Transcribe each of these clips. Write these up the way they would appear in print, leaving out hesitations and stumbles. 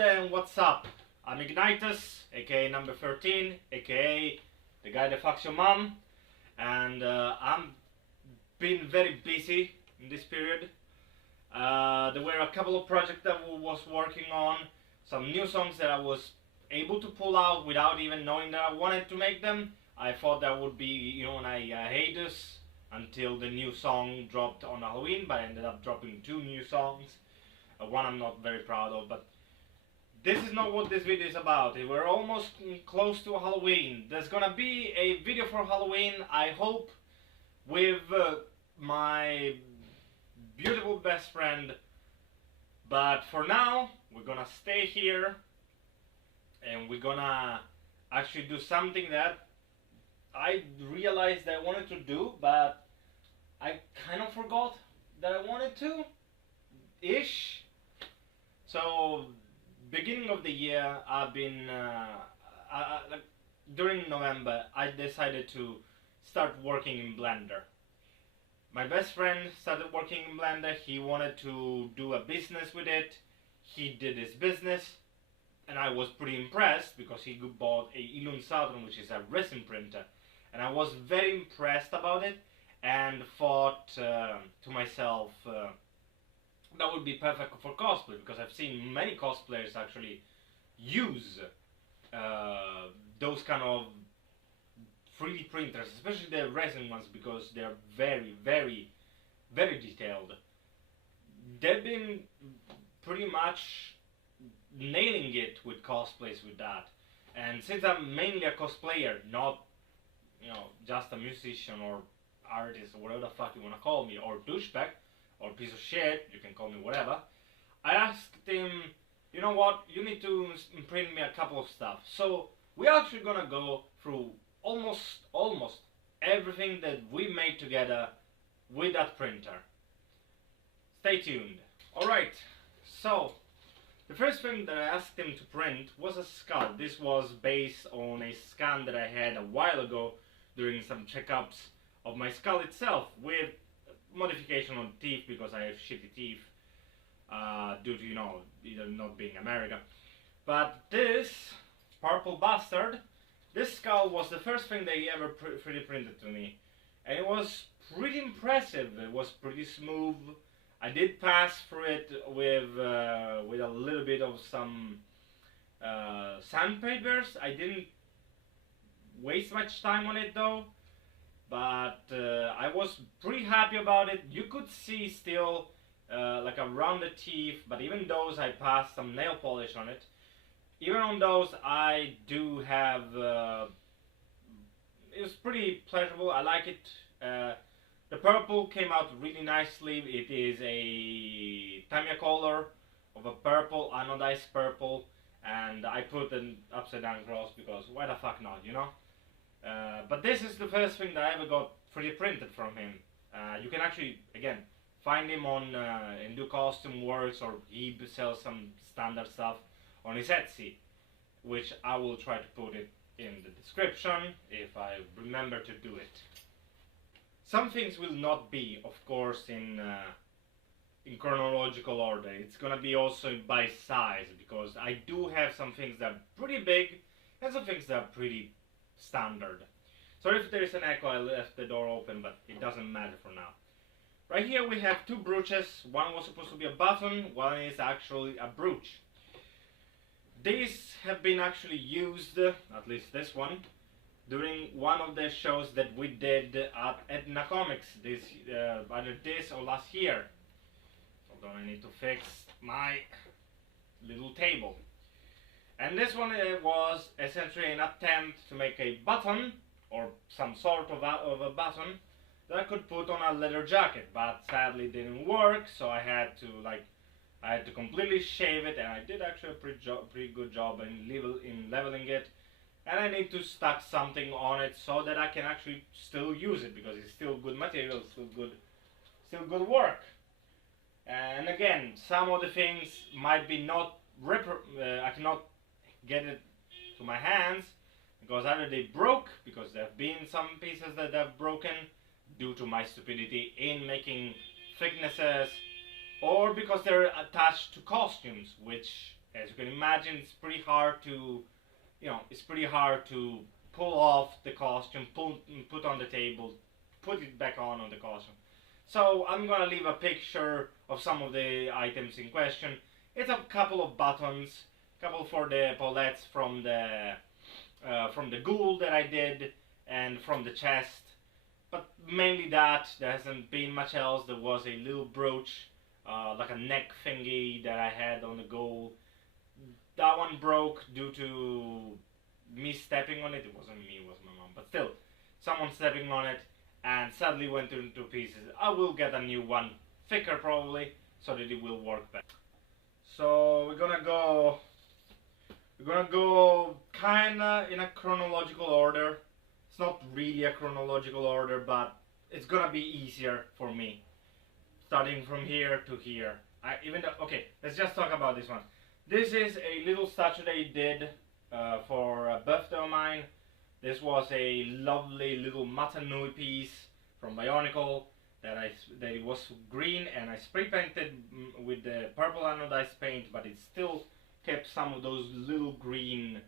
there, and what's up? I'm Ignitus, aka number 13, aka the guy that fucks your mom, and I'm been very busy in this period. There were a couple of projects that I was working on, some new songs that I was able to pull out without even knowing that I wanted to make them. I thought that would be, on a hiatus until the new song dropped on Halloween, but I ended up dropping 2 new songs. One I'm not very proud of, but this is not what this video is about. We're almost close to Halloween. There's gonna be a video for Halloween, I hope, with my beautiful best friend. But for now, we're gonna stay here and we're gonna actually do something that I realized I wanted to do, but I kind of forgot that I wanted to, ish. So, beginning of the year, I've been, like, during November, I decided to start working in Blender. My best friend started working in Blender. He wanted to do a business with it. He did his business, and I was pretty impressed because he bought a Ilun Saturn, which is a resin printer, and I was very impressed about it, and thought to myself, that would be perfect for cosplay, because I've seen many cosplayers actually use those kind of 3D printers, especially the resin ones, because they're very, very, very detailed. They've been pretty much nailing it with cosplays with that. And since I'm mainly a cosplayer, not just a musician or artist or whatever the fuck you wanna call me, or douchebag, or piece of shit, you can call me whatever, I asked him, you know what, you need to print me a couple of stuff. So we're actually gonna go through almost everything that we made together with that printer. Stay tuned. Alright, so the first thing that I asked him to print was a skull. This was based on a scan that I had a while ago during some checkups of my skull itself, with modification on teeth, because I have shitty teeth due to, either not being America. But this purple bastard, this skull was the first thing they ever 3D printed to me, and it was pretty impressive. It was pretty smooth. I did pass through it with a little bit of some sandpapers. I didn't waste much time on it though, but I was pretty happy about it. You could see still like around the teeth, but even those I passed some nail polish on it. Even on those I do have, it was pretty pleasurable. I like it. The purple came out really nicely. It is a Tamiya color of a purple, anodized purple, and I put an upside down cross because why the fuck not, But this is the first thing that I ever got 3D printed from him. You can actually, again, find him on Hindu Costume Works, or he sells some standard stuff on his Etsy, which I will try to put it in the description if I remember to do it. Some things will not be, of course, in chronological order. It's gonna be also by size, because I do have some things that are pretty big and some things that are pretty standard. Sorry if there is an echo, I left the door open, but it doesn't matter for now. Right here we have 2 brooches. One was supposed to be a button, one is actually a brooch. These have been actually used, at least this one, during one of the shows that we did at Edna Comics, either this or last year. Hold on, I need to fix my little table. And this one was essentially an attempt to make a button, or some sort of a button, that I could put on a leather jacket, but sadly it didn't work, so I had to completely shave it, and I did actually a pretty good job in leveling it. And I need to stack something on it so that I can actually still use it, because it's still good material, still good work. And again, some of the things might be not I cannot get it to my hands, because either they broke, because there have been some pieces that have broken due to my stupidity in making thicknesses, or because they're attached to costumes, which as you can imagine, it's pretty hard to, it's pretty hard to pull off the costume, put on the table, put it back on the costume. So I'm gonna leave a picture of some of the items in question. It's a couple of buttons, couple for the epaulettes from the ghoul that I did, and from the chest. But mainly that. There hasn't been much else. There was a little brooch, like a neck thingy that I had on the ghoul. That one broke due to me stepping on it. It wasn't me, it was my mom. But still, someone stepping on it, and sadly went into pieces. I will get a new one, thicker probably, so that it will work better. So we're gonna go kinda in a chronological order. It's not really a chronological order, but it's gonna be easier for me. Starting from here to here. Okay, let's just talk about this one. This is a little statue they did for a birthday of mine. This was a lovely little Matanui piece from Bionicle that it was green, and I spray painted with the purple anodized paint, but it still kept some of those little green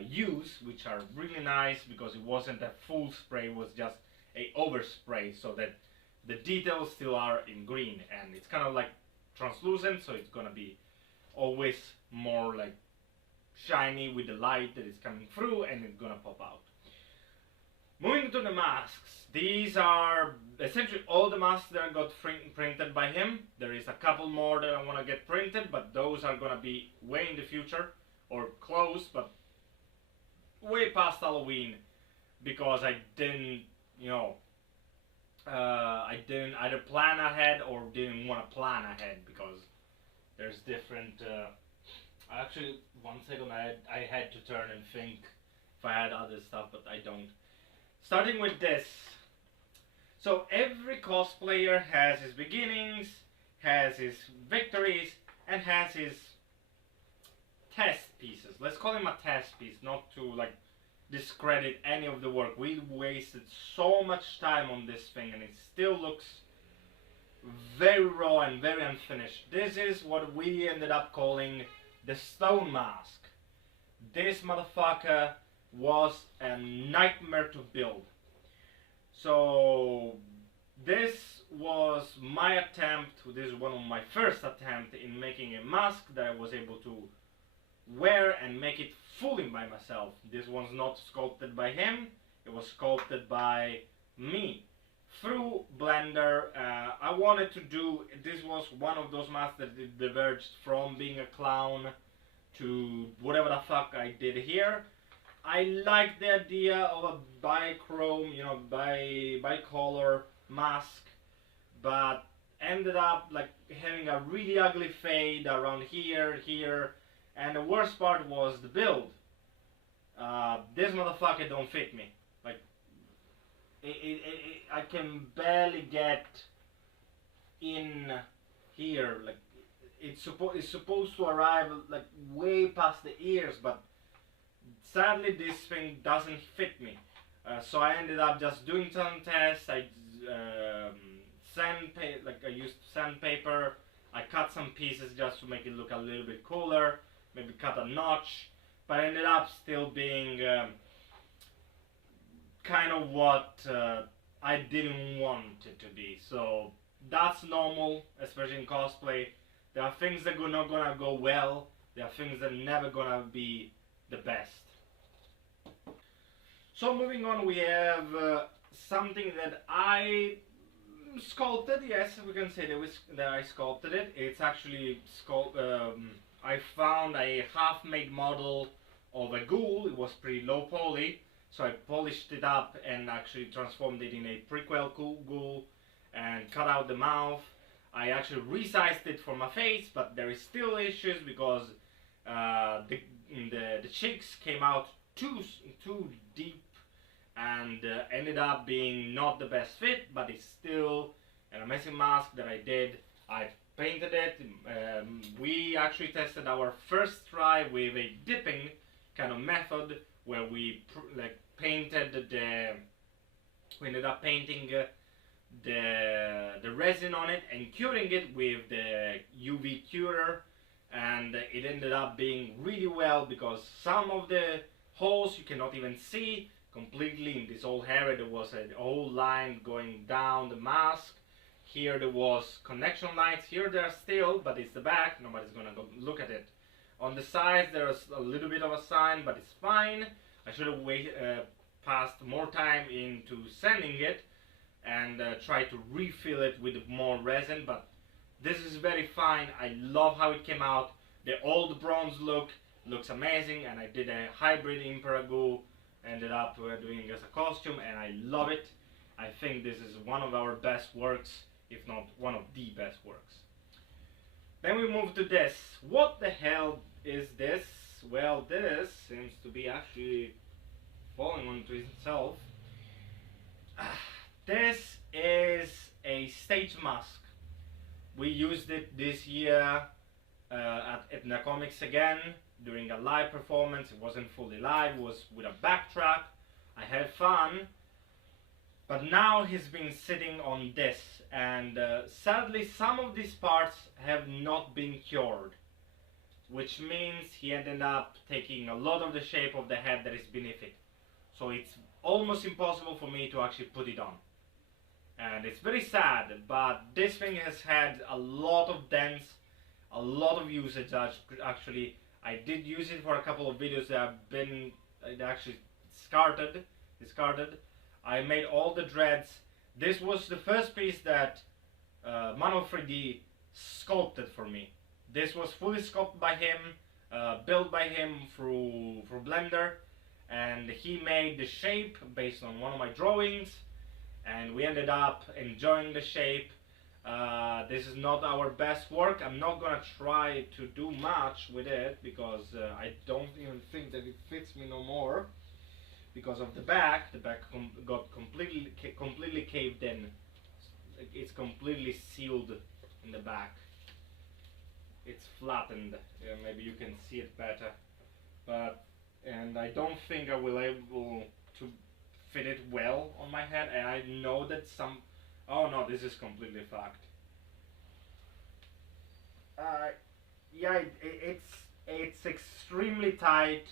hues, which are really nice because it wasn't a full spray, it was just a overspray, so that the details still are in green, and it's kind of like translucent, so it's gonna be always more like shiny with the light that is coming through, and it's gonna pop out. Moving to the masks, these are essentially all the masks that I got printed by him. There is a couple more that I want to get printed, but those are gonna be way in the future, or close, but way past Halloween, because I didn't, I didn't either plan ahead or didn't want to plan ahead, because there's different. Actually, 1 second, I had to turn and think if I had other stuff, but I don't. Starting with this. So every cosplayer has his beginnings, has his victories, and has his test pieces. Let's call him a test piece, not to like discredit any of the work. We wasted so much time on this thing, and it still looks very raw and very unfinished. This is what we ended up calling the stone mask. This motherfucker was a nightmare to build. So this was my attempt, this is one of my first attempts in making a mask that I was able to wear and make it fully by myself. This one's not sculpted by him, it was sculpted by me through Blender. I wanted to do, this was one of those masks that diverged from being a clown to whatever the fuck I did here. I like the idea of a bichrome, bicolor mask, but ended up like having a really ugly fade around here, and the worst part was the build. This motherfucker don't fit me. Like, I can barely get in here. Like, it's supposed to arrive like way past the ears, but sadly this thing doesn't fit me. So I ended up just doing some tests. I used sandpaper. I cut some pieces just to make it look a little bit cooler. Maybe cut a notch, but ended up still being kind of what I didn't want it to be. So that's normal, especially in cosplay. There are things that are not gonna go well. There are things that are never gonna be the best. So moving on, we have something that I sculpted. Yes, we can say that I sculpted it. It's actually I found a half-made model of a ghoul. It was pretty low poly, so I polished it up and actually transformed it in a prequel ghoul and cut out the mouth. I actually resized it for my face, but there is still issues because the cheeks came out too deep and ended up being not the best fit, but it's still an amazing mask that I did. I painted it. We actually tested our first try with a dipping kind of method where we painted we ended up painting the resin on it and curing it with the UV curer and it ended up being really well because some of the holes you cannot even see completely. In this whole area there was a whole line going down the mask. Here there was connection lines. Here there are still, but it's the back, nobody's gonna go look at it. On the sides there's a little bit of a sign, but it's fine. I should have passed more time into sanding it and try to refill it with more resin, but this is very fine. I love how it came out. The old bronze looks amazing, and I did a hybrid Imperagoo, ended up doing it as a costume, and I love it. I think this is one of our best works, if not one of the best works. Then we move to this. What the hell is this? Well, this seems to be actually falling onto itself. This is a stage mask. We used it this year at Etna Comics again during a live performance. It wasn't fully live, it was with a backtrack. I had fun, but now he's been sitting on this, and sadly some of these parts have not been cured, which means he ended up taking a lot of the shape of the head that is beneath it. So it's almost impossible for me to actually put it on. And it's very sad, but this thing has had a lot of dents, a lot of usage. Actually, I did use it for a couple of videos that have been actually discarded. I made all the dreads. This was the first piece that Manual 3D sculpted for me. This was fully sculpted by him, built by him through Blender, and he made the shape based on one of my drawings, and we ended up enjoying the shape. This is not our best work. I'm not gonna try to do much with it because I don't even think that it fits me no more because of the back. The back got completely caved in. It's completely sealed in the back. It's flattened. Yeah, maybe you can see it better, and I don't think I will able to fit it well on my head. And I know that some. Oh no, this is completely fucked. Yeah, it's extremely tight.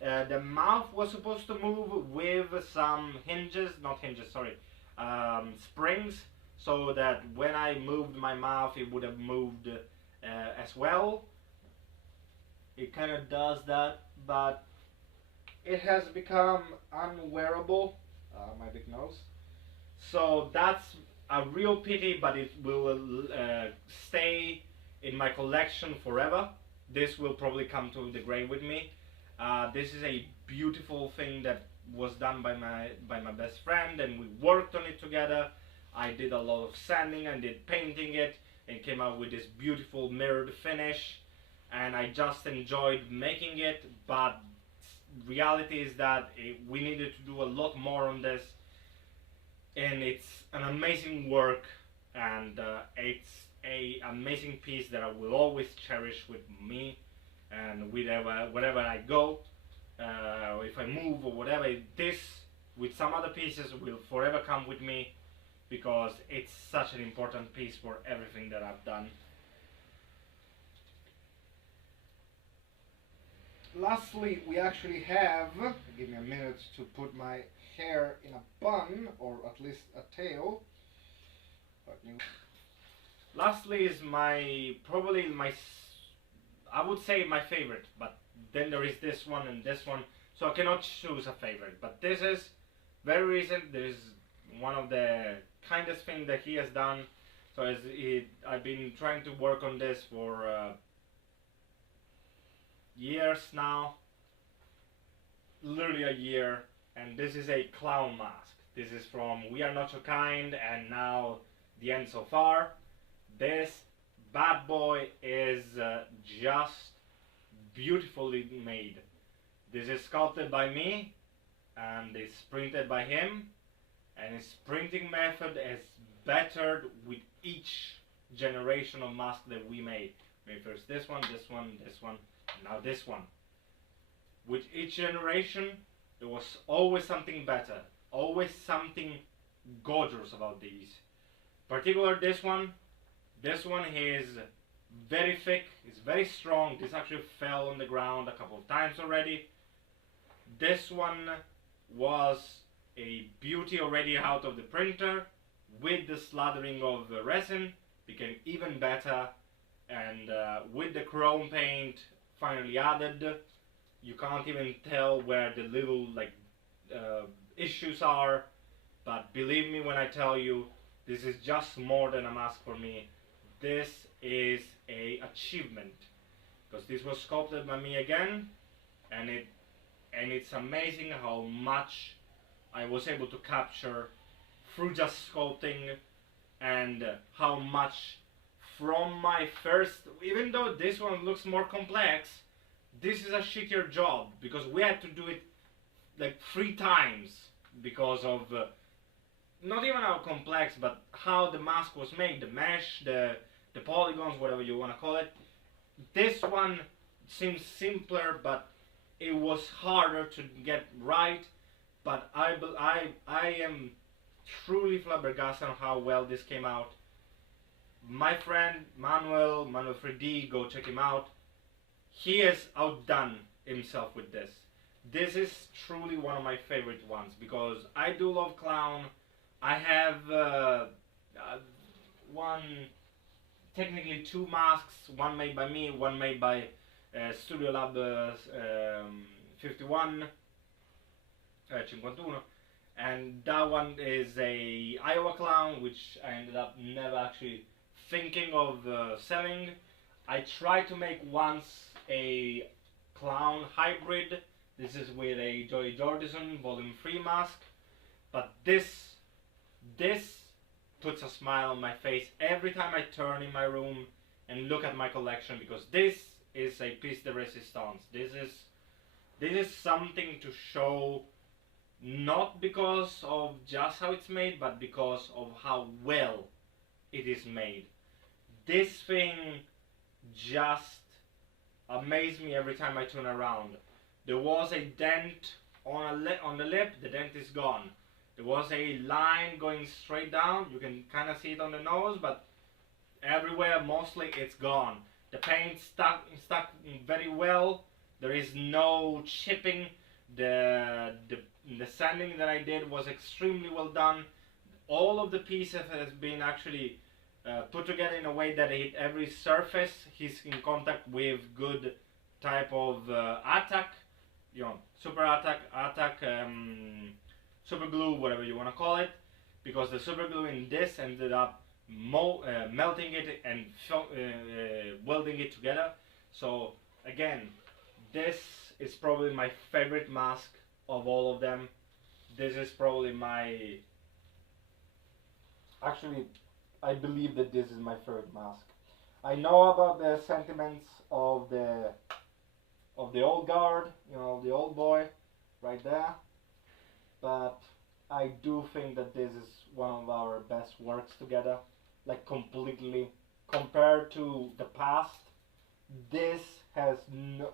The mouth was supposed to move with some springs, so that when I moved my mouth, it would have moved as well. It kind of does that, but it has become unwearable. My big nose. So that's a real pity, but it will stay in my collection forever. This will probably come to the grave with me. This is a beautiful thing that was done by my best friend, and we worked on it together. I did a lot of sanding and did painting it, and came out with this beautiful mirrored finish, and I just enjoyed making it. But reality is that we needed to do a lot more on this, and it's an amazing work, and it's a amazing piece that I will always cherish with me, and wherever I go, if I move or whatever. This with some other pieces will forever come with me because it's such an important piece for everything that I've done. Lastly, we actually have, give me a minute to put my hair in a bun, or at least a tail. Lastly is probably my, I would say my favorite, but then there is this one and this one, so I cannot choose a favorite. But this is very recent. This is one of the kindest things that he has done. So I've been trying to work on this for years now, literally a year, and this is a clown mask. This is from We Are Not Your Kind, and now The End So Far. This bad boy is just beautifully made. This is sculpted by me, and it's printed by him, and his printing method is bettered with each generation of mask that we made. Maybe first this one, this one, this one, now this one. With each generation there was always something better, always something gorgeous about these. Particular this one is very thick, it's very strong. This actually fell on the ground a couple of times already. This one was a beauty already out of the printer. With the slathering of the resin, became even better, and with the chrome paint finally added, you can't even tell where the little issues are. But believe me when I tell you, this is just more than a mask for me. This is a achievement, because this was sculpted by me again, and it's amazing how much I was able to capture through just sculpting, and how much from my first, even though this one looks more complex, this is a shittier job because we had to do it like 3 times because of not even how complex, but how the mask was made, the mesh, the polygons, whatever you want to call it. This one seems simpler, but it was harder to get right. But I am truly flabbergasted on how well this came out. My friend Manuel 3D, go check him out. He has outdone himself with this. This is truly one of my favorite ones because I do love clown. I have technically 2 masks, one made by me, one made by Studio Lab 51, 51, and that one is a Iowa clown, which I ended up never actually thinking of selling. I tried to make once a clown hybrid. This is with a Joey Jordison Volume 3 mask, but this puts a smile on my face every time I turn in my room and look at my collection, because this is a piece de resistance. This is something to show, not because of just how it's made, but because of how well it is made. This thing just amazed me every time I turn around. There was a dent on the lip, the dent is gone. There was a line going straight down, you can kind of see it on the nose, but everywhere mostly it's gone. The paint stuck very well. There is no chipping. The sanding that I did was extremely well done. All of the pieces has been actually put together in a way that it, every surface he's in contact with good type of attack, super attack, super glue, whatever you want to call it, because the super glue in this ended up melting it and welding it together. So again, this is probably my favorite mask of all of them. This is probably my, actually I believe that this is my favorite mask. I know about the sentiments of the old guard, the old boy right there, but I do think that this is one of our best works together, like completely. Compared to the past, this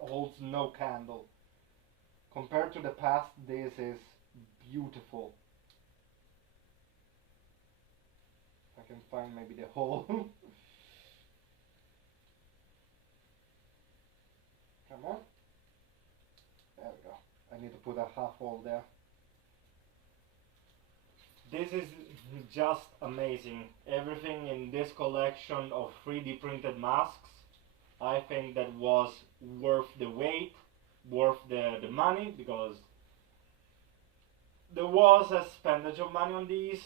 holds no candle. Compared to the past, this is beautiful. If I can find maybe the hole. Come on. There we go. I need to put a half hole there. This is just amazing. Everything in this collection of 3D printed masks, I think that was worth the wait, worth the money, because there was a spendage of money on these.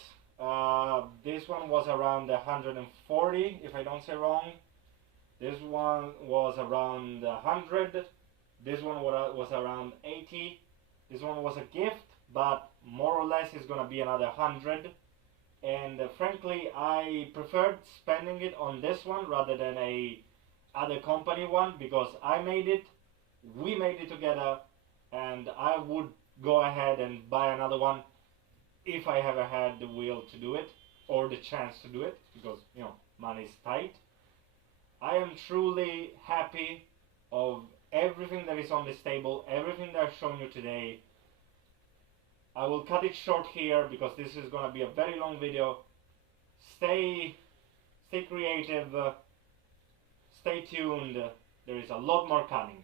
This one was around 140, if I don't say wrong. This one was around 100. This one was around 80. This one was a gift, but more or less is gonna be another 100. And frankly, I preferred spending it on this one rather than a other company one, because I made it, we made it together, and I would go ahead and buy another one if I ever had the will to do it or the chance to do it, because money is tight. I am truly happy of everything that is on this table, everything that I've shown you today. I will cut it short here because this is going to be a very long video. Stay creative, stay tuned. There is a lot more coming.